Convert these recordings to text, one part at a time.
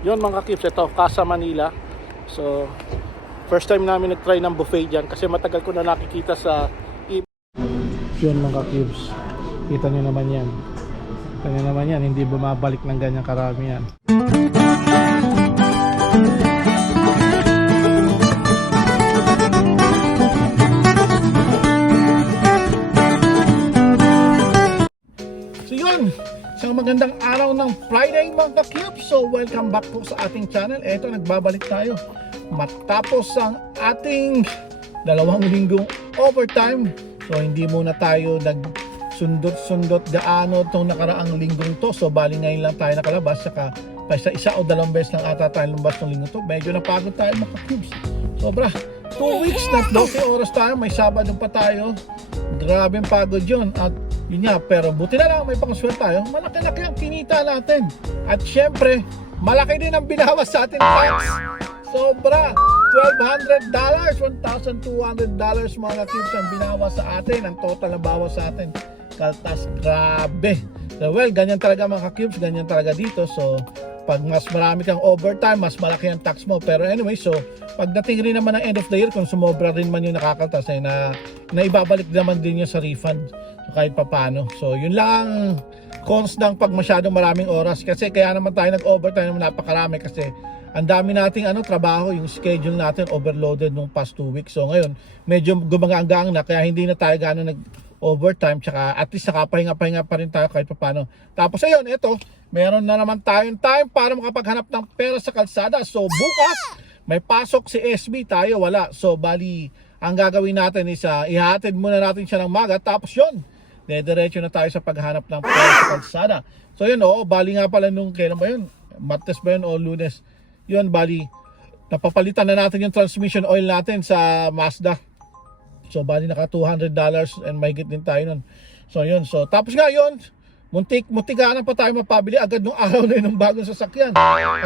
Yun mga kips, ito, Casa Manila. So, first time namin nag-try ng buffet dyan kasi matagal ko na nakikita sa i- Yun mga kips, kita nyo naman yan. Kita nyo naman yan, hindi bumabalik ng ganyang karami yan. Isang magandang araw ng Friday mga cubes. So welcome back po sa ating channel. Eto, nagbabalik tayo. Matapos ang ating dalawang linggong overtime. So hindi muna tayo nag sundot-sundot gaano itong nakaraang linggong to. So bali ngayon lang tayo nakalabas. Saka sa isa o dalawang beses lang ata tayo lumabas ng linggong to. Medyo napagod tayo mga cubes. Sobra. 2 weeks na 12 oras tayo. May Sabado pa tayo. Grabe pagod yun. At yun nga, pero buti na lang may pangaswel tayo. Malaki-laki ang kinita natin. At syempre, malaki din ang binawas sa atin tax. Sobra. $1,200, $1,200 mga kids ang binawas sa atin. Ang total na bawas sa atin. Kaltas, grabe. So, well, ganyan talaga mga cubes, ganyan talaga dito. So, pag mas marami kang overtime, mas malaki ang tax mo. Pero anyway, so, pagdating rin naman ng end of the year, kung sumobra rin man yung nakakaltas, eh, na, na ibabalik naman din yun sa refund. So, kahit papano. So, yun lang ang cons ng pag masyadong maraming oras. Kasi kaya naman tayo nag-overtime naman napakarami kasi ang dami nating ano trabaho, yung schedule natin overloaded nung past two weeks. So ngayon, medyo gumagaan na kaya hindi na tayo gano'n nag overtime tsaka at least nakapahinga-pahinga pa rin tayo kahit paano. Tapos ayun, ito, meron na naman tayong time para makapaghanap ng pera sa kalsada. So bukas, may pasok si SB tayo, wala. So bali, ang gagawin natin is uh, ihatid muna natin siya ng maga tapos yun, dediretso na tayo sa paghanap ng pera sa kalsada. So yun, oo, bali nga pala nung kailan ba yun? Martes ba yun o lunes? Yun, bali, napapalitan na natin yung transmission oil natin sa Mazda. So, bali naka $200 and mahigit din tayo nun. So, yun. So, tapos nga yun, muntik, mutiga na pa tayo mapabili agad nung araw na yun ng bagong sasakyan.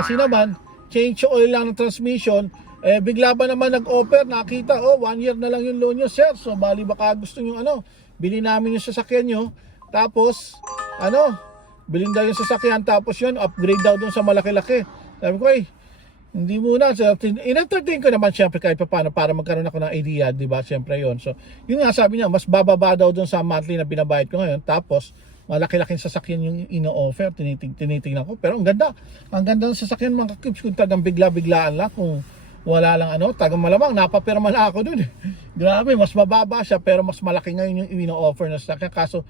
Kasi naman, change oil lang ng transmission, eh, bigla ba naman nag-offer, nakita, oh, one year na lang yung loan nyo, sir. So, bali baka gusto nyo, ano, bili namin yung sasakyan nyo, tapos, ano, bilhin daw yung sasakyan, tapos yun, upgrade daw dun sa malaki-laki. Sabi ko, eh, hindi muna. So, in-entertain ko naman syempre kahit pa paano para magkaroon ako ng idea, di ba? Syempre yon So, yun nga sabi niya, mas bababa daw dun sa monthly na binabayad ko ngayon. Tapos, malaki-laking sasakyan yung ino-offer, tinitig tinitingnan ko. Pero ang ganda. Ang ganda ng sasakyan mga kips kung tagang bigla-biglaan lang kung wala lang ano, tagang malamang napapirma na ako dun. eh. Grabe, mas mababa siya pero mas malaki ngayon yung ino-offer na sasakyan. Kaso,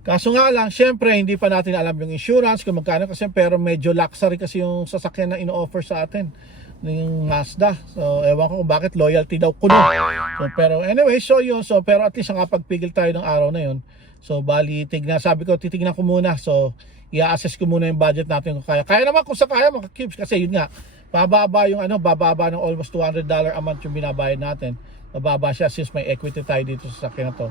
Kaso nga lang, syempre, hindi pa natin alam yung insurance, kung magkano kasi, pero medyo luxury kasi yung sasakyan na ino-offer sa atin yung Mazda. So, ewan ko kung bakit loyalty daw kuno. So, pero anyway, so yun. So, pero at least nakapagpigil tayo ng araw na yun. So, bali, tignan, sabi ko, titignan ko muna. So, i-assess ko muna yung budget natin kung kaya. Kaya naman kung sa kaya, mga cubes, kasi yun nga, bababa yung ano, bababa ng almost $200 a month yung binabayad natin. Bababa siya since may equity tayo dito sa sakyan na to.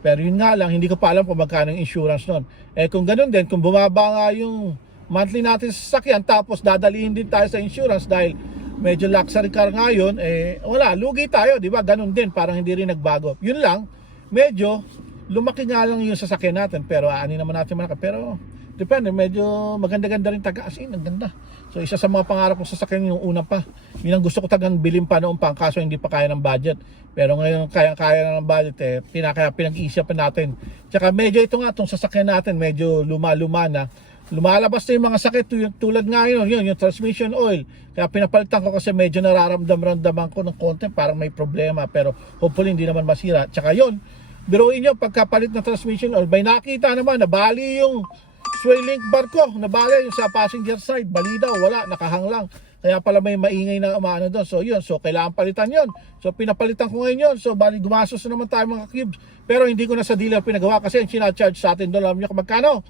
Pero yun nga lang, hindi ko pa alam kung magkano yung insurance nun. Eh kung ganun din, kung bumaba nga yung monthly natin sa sasakyan, tapos dadalihin din tayo sa insurance dahil medyo luxury car nga yun, eh wala, lugi tayo, di ba? Ganun din, parang hindi rin nagbago. Yun lang, medyo lumaki nga lang yung sasakyan natin, pero ani naman natin malaki. Pero depende, medyo maganda-ganda rin taga as in, ang ganda. So isa sa mga pangarap kong sasakyan yung una pa. Yun ang gusto ko tagang bilhin pa noong pang kaso hindi pa kaya ng budget. Pero ngayon kaya-kaya na ng budget eh, pinakaya pinag-iisipan natin. Tsaka medyo ito nga, itong sasakyan natin, medyo luma-luma na. Lumalabas na yung mga sakit tu- tulad nga yun, yun, yung transmission oil. Kaya pinapalitan ko kasi medyo nararamdam-ramdaman ko ng konti, parang may problema. Pero hopefully hindi naman masira. Tsaka yun, biruin nyo, pagkapalit ng transmission oil, may nakita naman, nabali yung sway link bar ko, nabali yung sa passenger side, bali daw, wala, nakahang lang. Kaya pala may maingay na umaano doon. So yun, so kailangan palitan yun. So pinapalitan ko ngayon yun. So bali gumastos na naman tayo mga cubes. Pero hindi ko na sa dealer pinagawa kasi yung sinacharge sa atin doon, alam nyo kung magkano?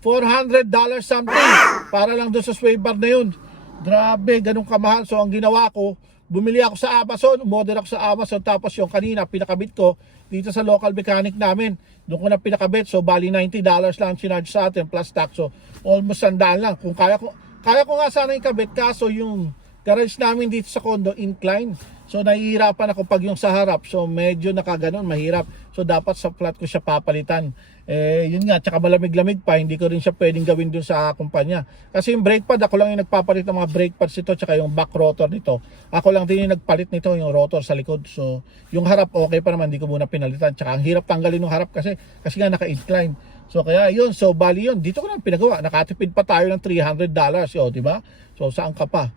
$400 something para lang doon sa sway bar na yun. Grabe, ganun kamahal. So ang ginawa ko, bumili ako sa Amazon, umorder ako sa Amazon tapos yung kanina pinakabit ko dito sa local mechanic namin. Doon ko na pinakabit. So bali $90 lang sinarge sa atin plus tax. So almost sandaan lang. Kung kaya ko kaya ko nga sana ikabit kaso yung garage namin dito sa condo, incline. So nahihirapan ako pag yung sa harap. So medyo nakaganon, mahirap. So dapat sa flat ko siya papalitan. Eh yun nga, tsaka malamig-lamig pa, hindi ko rin siya pwedeng gawin dun sa kumpanya. Kasi yung brake pad, ako lang yung nagpapalit ng mga brake pads nito, tsaka yung back rotor nito. Ako lang din yung nagpalit nito, yung rotor sa likod. So yung harap okay pa naman, hindi ko muna pinalitan. Tsaka ang hirap tanggalin yung harap kasi, kasi nga naka-incline. So kaya yun, so bali yun, dito ko lang pinagawa. Nakatipid pa tayo ng $300, yo, di ba? So saan ka pa?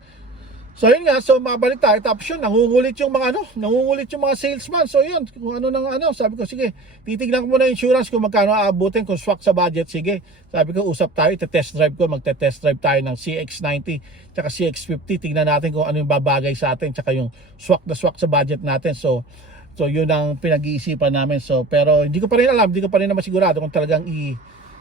So yun nga, so mabalik tayo. Tapos yun, nangungulit yung mga ano, nangungulit yung mga salesman. So yun, kung ano nang ano, sabi ko, sige, titignan ko muna insurance kung magkano aabutin, kung swak sa budget, sige. Sabi ko, usap tayo, test drive ko, magte-test drive tayo ng CX-90, tsaka CX-50, tignan natin kung ano yung babagay sa atin, tsaka yung swak na swak sa budget natin. So, So yun ang pinag-iisipan namin. So pero hindi ko pa rin alam, hindi ko pa rin naman sigurado kung talagang i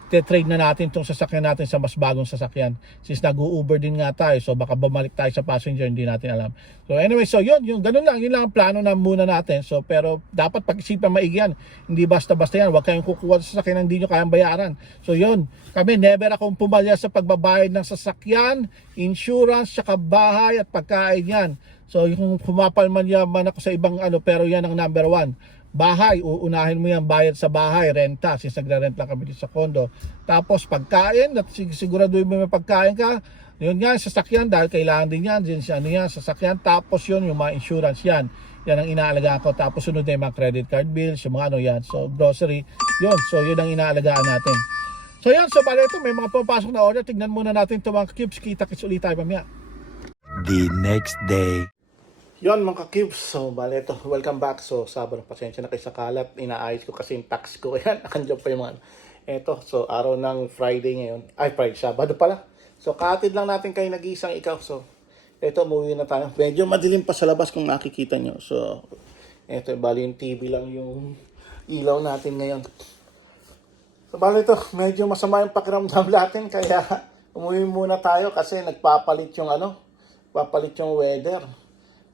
trade na natin itong sasakyan natin sa mas bagong sasakyan. Since nag-Uber din nga tayo, so baka bumalik tayo sa passenger, hindi natin alam. So anyway, so yun, yung ganun lang, yun lang ang plano na muna natin. So pero dapat pag-isipan maigi yan. Hindi basta-basta yan, huwag kayong kukuha sa sasakyan hindi nyo kayang bayaran. So yun, kami never akong pumalya sa pagbabayad ng sasakyan, insurance, tsaka bahay at pagkain yan. So yung pumapalman yaman ako sa ibang ano, pero yan ang number one bahay, uunahin mo yan bayad sa bahay, renta, since nagre-rent lang kami sa condo. Tapos pagkain, at sig- siguraduhin mo may pagkain ka, yun nga, sasakyan, dahil kailangan din yan, din ano yan, sasakyan, tapos yun, yung mga insurance yan, yan ang inaalagaan ko, tapos sunod na yung mga credit card bills, yung mga ano yan, so grocery, yun, so yun ang inaalagaan natin. So yan, so bali ito, may mga pumapasok na order, tignan muna natin ito mga cubes, kita-kits ulit tayo mamaya. The next day. Yon mga ka-cubes, so bale ito, welcome back. So sabon, pasensya na kayo sa kalat, inaayos ko kasi yung tax ko. Yan, nakandiyan pa yung mga, eto, so araw ng Friday ngayon, ay Friday, Sabado pala. So katid lang natin kayo nag-iisang ikaw. So eto, umuwi na tayo. Medyo madilim pa sa labas kung nakikita nyo. So eto, bali yung TV lang yung ilaw natin ngayon. So bali ito, medyo masama yung pakiramdam natin kaya umuwi muna tayo kasi nagpapalit yung ano, papalit yung weather.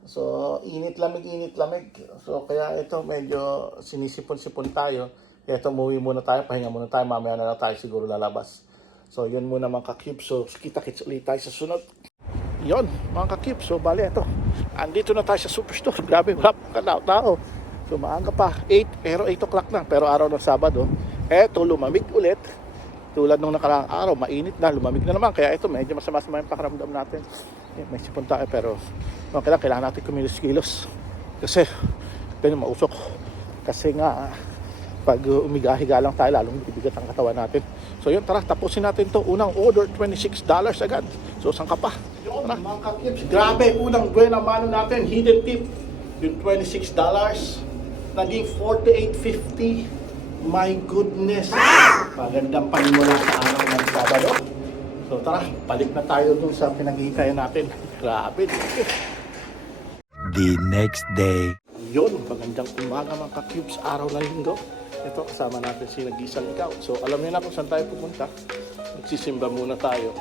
So, init lamig, init lamig. So, kaya ito medyo sinisipon-sipon tayo. Kaya ito, umuwi muna tayo, pahinga muna tayo, mamaya na lang tayo siguro lalabas. So, yun muna mga kakip. So, kita-kits ulit tayo sa sunod. Yon, mga kakip. So, bali ito. Andito na tayo sa superstore. Grabe, wala pa tao. So, maaga pa. 8, pero 8 o'clock na. Pero araw ng Sabado. Eto, lumamig ulit. Tulad nung nakaraang araw, mainit na, lumamig na naman. Kaya ito, medyo masama-sama yung pakiramdam natin. Eh, may sipon tayo, pero okay lang, kailangan natin kumilos-kilos. Kasi, ganyan, mausok. Kasi nga, pag umiga-higa lang tayo, lalong bibigat ang katawan natin. So yun, tara, tapusin natin to Unang order, $26 agad. So, saan pa? Yun, mga kakips, grabe, unang buena mano natin, hidden tip. Yung $26, naging $48.50. My goodness. Magandang panimula sa araw ng Sabado. So tara, balik na tayo dun sa pinag-iikayan natin. Grabe. The next day. Yun, magandang umaga mga ka-cubes, araw ng linggo. Ito, kasama natin si Nagisang Ikaw. So, alam niyo na kung saan tayo pupunta. Magsisimba muna tayo.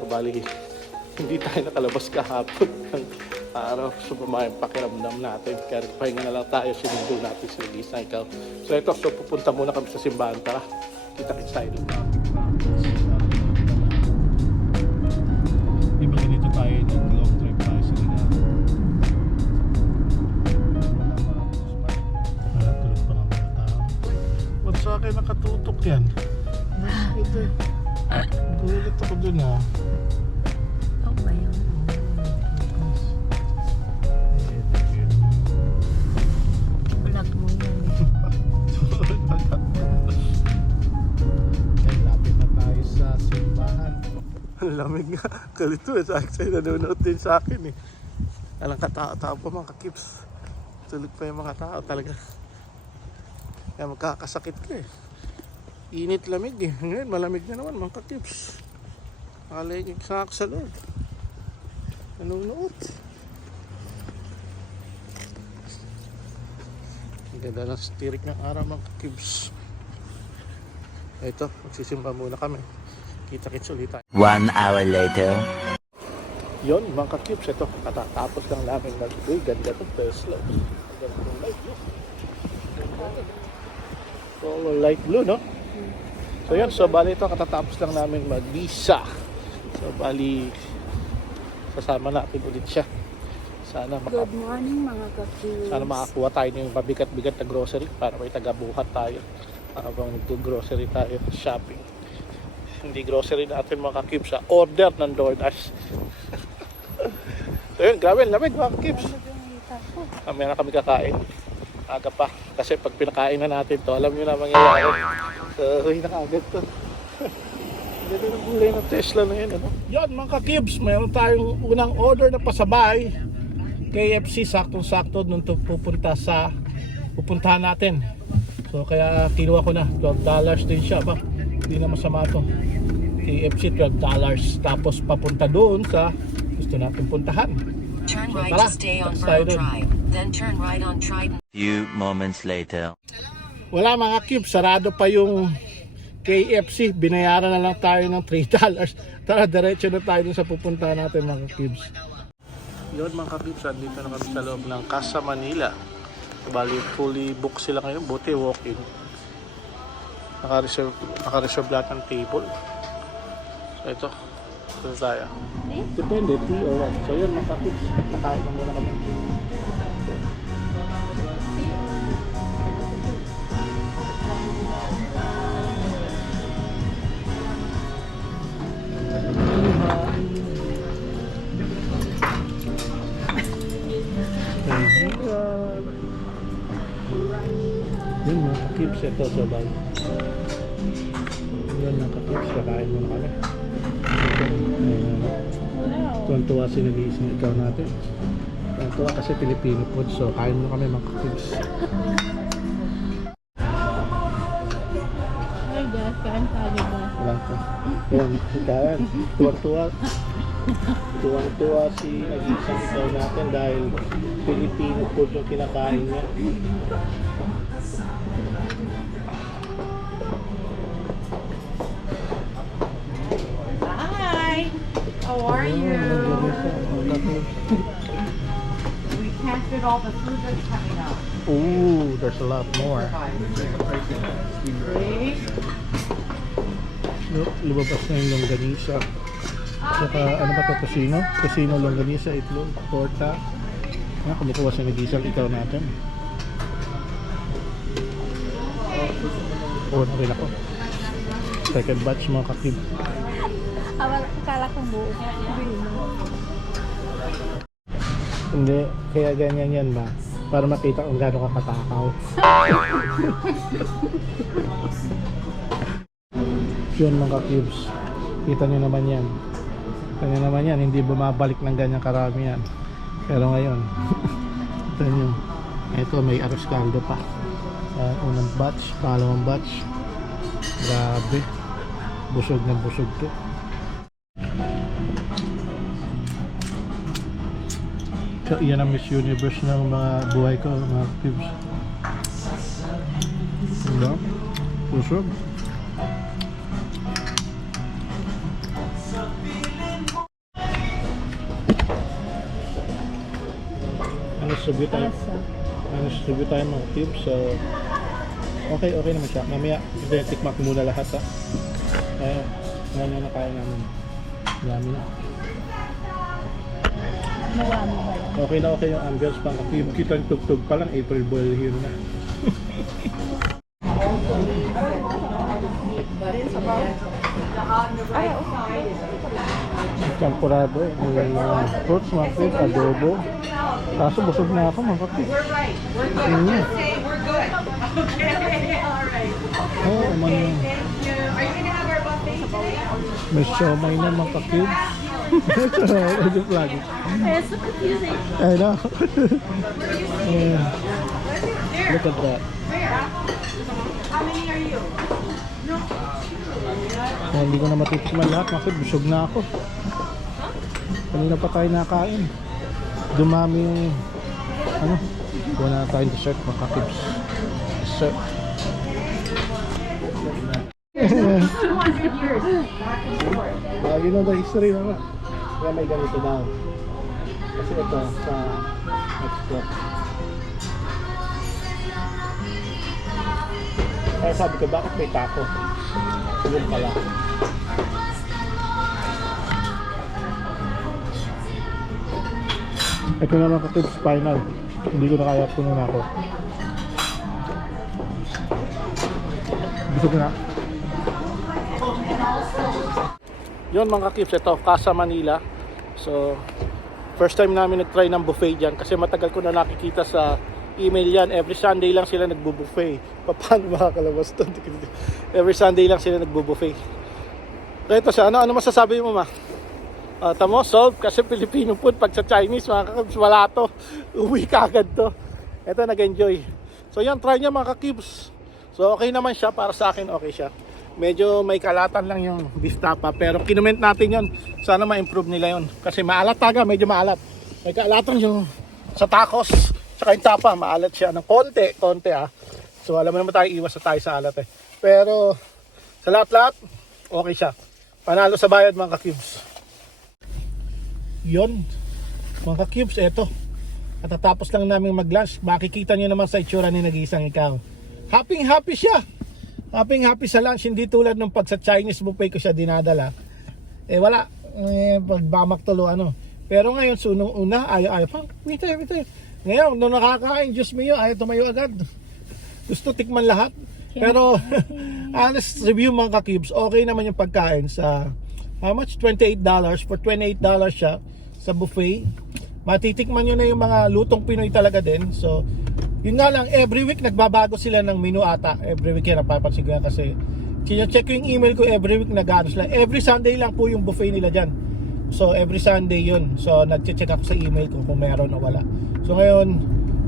So, bali, hindi tayo nakalabas kahapon ng araw. So, bumayang pakiramdam natin. Kaya pahinga na lang tayo, sinundo natin si Nagisang Ikaw. So, ito, so pupunta muna kami sa simbahan. Tara, kita-kits tayo doon. Nakatutok yan? Ito eh. Gulat ako dun ah. Oh ba yun? Mo yun. Lapit na tayo sa simbahan. Ang lamig nga. Kalito eh. Sa akin nanonood din sa akin eh. Alang katao-tao pa mga kakips. Tulog pa yung mga tao talaga. Kaya magkakasakit ka eh. Init lamig eh. Ngayon malamig na naman mga kakips. Nakaligig sa sa loob. Nanonood. Ang ganda ng stirik ng araw mga kakips. Ito, magsisimba muna kami. Kita-kits ulit tayo. One hour later. Yon, mga ka-cubes, ito, katatapos lang namin mag Uy, ganda to, Tesla. Ganda ng light blue. So, light blue, no? So, yun, so, bali ito, katatapos lang namin mag-visa. So, bali, kasama natin ulit siya. Sana maka, Good morning mga kakis. sana makakuha tayo ng mabigat-bigat na grocery para may tagabuhat tayo habang nag-grocery tayo shopping. Hindi grocery natin mga cubes sa order ng DoorDash. so yun, grabe, lamig mga cubes. Mamaya na kami kakain. Aga pa. Kasi pag pinakain na natin to, alam nyo na mangyayari. So, uwi na kaagad to. Ganda ng gulay ng Tesla na yun, ano? Yun, mga ka-cubes, mayroon tayong unang order na pasabay. KFC, saktong-sakto nung to pupunta sa pupuntahan natin. So, kaya kinuha ko na. 12 dollars din siya ba? Hindi na masama to. KFC, 12 dollars. Tapos papunta doon sa gusto natin puntahan. Turn So, right tara, to stay on Burrow. Drive, then turn right on Trident. Few moments later. Wala mga cubes, sarado pa yung KFC. Binayaran na lang tayo ng 3 dollars. Tara, diretso na tayo sa pupuntahan natin mga cubes. Yun mga cubes, dito na kami sa loob ng Casa Manila. Bali, fully book sila ngayon. Buti walk-in. Naka-reserve, naka-reserve lahat ng table. So ito, ito tayo. Depende, tea or what. So yun mga cubes, nakain na muna kami. Kakips, ito sa bag. Yun mga kakips, kakain muna kami. Tuwan-tuwa si nag-iisang ikaw natin. Tuwan-tuwa kasi Filipino food, so kain muna kami mga kakips. Ay, gas, kain tayo ba? Wala ko. Yan, kain. Tuwan-tuwa. Tuwang-tuwa si nag-iisang ikaw natin dahil Filipino food yung kinakain niya. How are you? We can't fit all the food that's coming up. Ooh, there's a lot more. Look, lumabas na yung longganisa. Saka, ano ba ito? Tosino? Tosino, longganisa, itlog, torta. Ano, kumukuha sa nag-isang ikaw natin. Oo, na rin ako. Second batch mga kakib. Hindi, kaya ganyan yan ba? Para makita kung gaano ka katakaw. Yun mga cubes. Kita nyo naman yan. Kita nyo naman yan, hindi bumabalik ng ganyang karami yan. Pero ngayon, kita nyo. Ito may caldo pa. Uh, unang batch, pangalawang batch. Grabe. Busog na busog to. Yan ang Miss Universe ng mga buhay ko, mga cubes. Diba? Busog. Ano distribute tayo? Asa. Ano distribute tayo mga cubes. So, okay, okay naman siya. Mamaya, tikmak muna lahat ha. Eh, ngayon na nakain namin. Dami na. Nawa mo ba yan? Okay na okay yung ambience pang cube. Kita yung tugtog pa lang, April Boy here na. Champurado eh. May uh, fruits, mga fruits, adobo. Kaso busog na ako mga kapit. We're right. We're good. Mm. Just say we're good. Okay. All right. Oo, oh, man May siomay na mga ka-cubes. Joke lang. Eh, so confusing. I know. yeah. Look at that. How many are you? Oh, hindi ko na matitikman lahat kasi busog na ako. Kanina pa tayo nakain. Dumami yung ano, kuha na tayong dessert mga kids. Dessert. 200 years. Uh, you know the history naman. Kaya may ganito daw. Kasi ito sa export. Kaya sabi ko, bakit may tako? Yun pala. Ito na lang ka-tips final. Hindi ko na kaya puno na ako. Gusto ko na. Yun mga kips, ito, Casa Manila. So, first time namin nag-try ng buffet dyan kasi matagal ko na nakikita sa email yan. Every Sunday lang sila nagbo-buffet. Pa- Paano makakalabas to? Every Sunday lang sila nagbo-buffet. Kaya ito siya, ano, ano masasabi mo ma? Uh, tamo, solve kasi Filipino food pag sa Chinese mga kakibs, wala to. Uwi ka agad to. Ito, nag-enjoy. So yan, try niya mga kakibs. So okay naman siya, para sa akin okay siya. Medyo may kalatan lang yung beef tapa, pero kinument natin yon Sana ma-improve nila yon Kasi maalat taga, medyo maalat. May kalatan yung sa tacos, saka yung tapa, maalat siya. Ng konti, konti ah. So alam mo naman tayo, iwas na tayo sa alat eh. Pero sa lahat-lahat, okay siya. Panalo sa bayad mga kakibs yon mga cubes eto. Katatapos lang namin mag lunch makikita nyo naman sa itsura ni nag-iisang ikaw. Happy happy siya happy happy sa lunch hindi tulad nung pag sa Chinese buffet ko siya dinadala. Eh wala. Eh, pagbamak tulo ano. Pero ngayon sunong una ayaw ayaw. Pa wait tayo wait tayo ngayon nung nakakain Diyos mio ayaw tumayo agad. Gusto tikman lahat. Pero honest review mga ka-cubes okay naman yung pagkain sa how much? $28 for $28 siya sa buffet. Matitikman nyo na yung mga lutong Pinoy talaga din. So yun nga lang every week nagbabago sila ng menu ata. Every week yan napapansin ko yan kasi check ko yung email ko every week nag sila. Every Sunday lang po yung buffet nila dyan. So every Sunday yun. So nag-check ako sa email ko kung meron o wala. So ngayon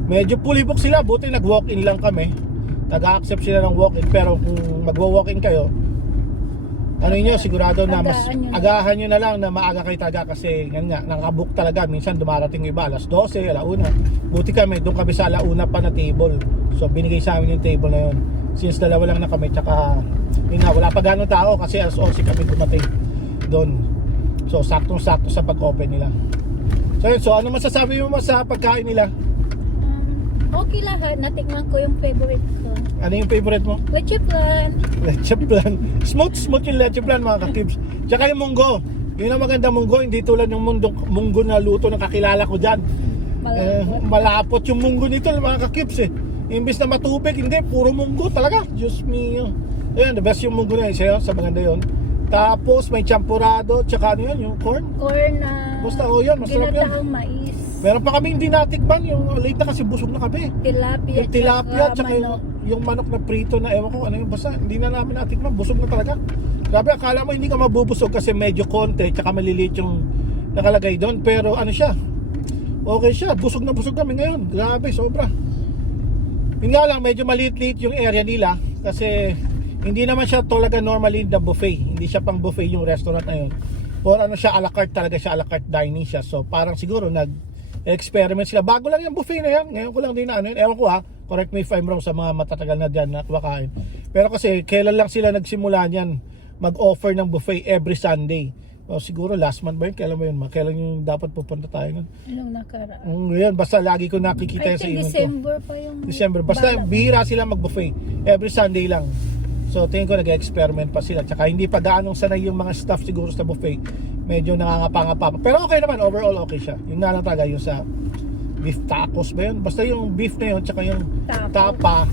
medyo fully book sila. Buti nag walk in lang kami. Nag-accept sila ng walk in pero kung magwa-walk in kayo ano nyo, sigurado na mas Agahan nyo na. agahan nyo na lang na maaga kayo taga kasi yan nga, nakabook talaga. Minsan dumarating yung iba, alas 12, alauna. Buti kami, doon kami sa alauna pa na table. So binigay sa amin yung table na yun. Since dalawa lang na kami, tsaka yun nga, wala pa ganong tao kasi alas 11 kami dumating doon. So saktong-sakto sa pag-open nila. So yun, so ano masasabi mo sa pagkain nila? Okay lahat. Natikman ko yung favorite ko. Ano yung favorite mo? Leche plan. Leche plan. Smooth, smooth yung leche plan mga kakibs. Tsaka yung munggo. Yun ang maganda munggo, hindi tulad ng mundo, munggo na luto na kakilala ko dyan. Eh, Malapot. malapot yung munggo nito mga kakibs eh. Imbis na matubig, hindi, puro munggo talaga. Diyos mio. Ayan, the best yung munggo na yun sa'yo, sa maganda yun. Tapos may champurado, tsaka ano yun, yung corn. Corn na Basta, oh, yun, masarap ginataang mais. Meron pa kami hindi natikman, yung late na kasi busog na kami. Tilapia. Yung tilapia, tsaka tsaka yung, manok. yung manok na prito na ewan ko ano yung basta hindi na namin natikman, busog na talaga. Grabe, akala mo hindi ka mabubusog kasi medyo konti, tsaka maliliit yung nakalagay doon. Pero ano siya, okay siya, busog na busog kami ngayon. Grabe, sobra. Yun nga lang, medyo maliit-liit yung area nila kasi hindi naman siya talaga normally the buffet. Hindi siya pang buffet yung restaurant na yun. Or ano siya, a la carte talaga siya, a la carte dining siya. So parang siguro nag experiment sila. Bago lang yung buffet na yan. Ngayon ko lang din na ano yun. Ewan ko ha, correct me if I'm wrong sa mga matatagal na dyan na kumakain. Pero kasi kailan lang sila nagsimula niyan mag-offer ng buffet every Sunday. O, siguro last month ba yun? Kailan ba yun? ma? Kailan yung dapat pupunta tayo nun? Anong nakaraan? Mm, yun, basta lagi ko nakikita I sa email ko. December pa yung... December. Basta bihira sila mag-buffet. Every Sunday lang. So tingin ko nag-experiment pa sila. Tsaka hindi pa gaanong sanay yung mga staff siguro sa buffet. Medyo nangangapa-ngapa pa. Pero okay naman. Overall okay siya. Yung nga lang talaga yung sa beef tacos ba yun? Basta yung beef na yun. Tsaka yung Tapo. tapa.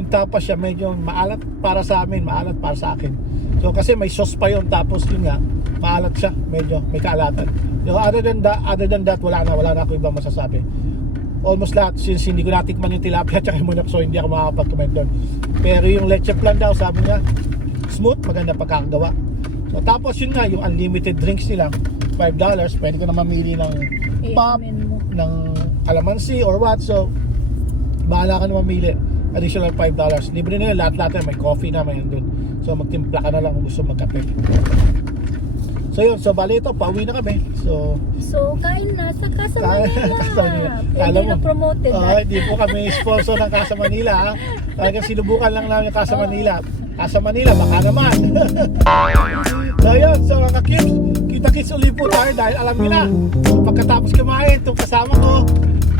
Yung tapa siya medyo maalat para sa amin. Maalat para sa akin. So kasi may sauce pa yun. Tapos yun nga. Maalat siya. Medyo may kaalatan. So other than that, other than that wala na. Wala na ako ibang masasabi almost lahat since hindi ko natikman yung tilapia at yung manok so hindi ako makakapag-comment doon. Pero yung leche plan daw sabi niya smooth maganda pagkakagawa. So tapos yun nga yung unlimited drinks nila $5 pwede ko na mamili ng pop ng calamansi or what so bahala ka na mamili. Additional $5 libre na yun. Lahat-lahat yan. may coffee na may dun so magtimpla ka na lang kung gusto magkape so yun so bali ito pauwi na kami so So, kain na sa Casa Manila. Casa Manila. Hindi Alam mo, na promoted Oo, na. hindi po kami sponsor ng Casa Manila. ha. Talagang sinubukan lang namin yung Casa Manila. Casa Manila, baka naman. so yun, so mga kids, kita-kits ulit po tayo dahil alam niyo na, so, pagkatapos kumain, itong kasama ko,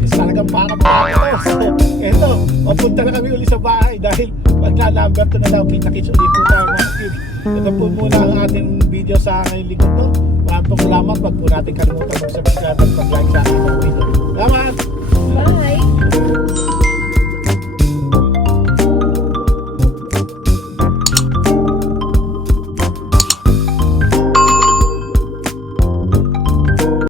talagang para para So, eto, papunta na kami uli sa bahay dahil magla-number to na daw. Kita-kits ulit po tayo mga cubes. Ito po muna ang ating video sa ngayong linggo to. Maraming salamat. Wag po natin kalimutan mag-subscribe at mag-like sa ating mga video. Salamat! Bye!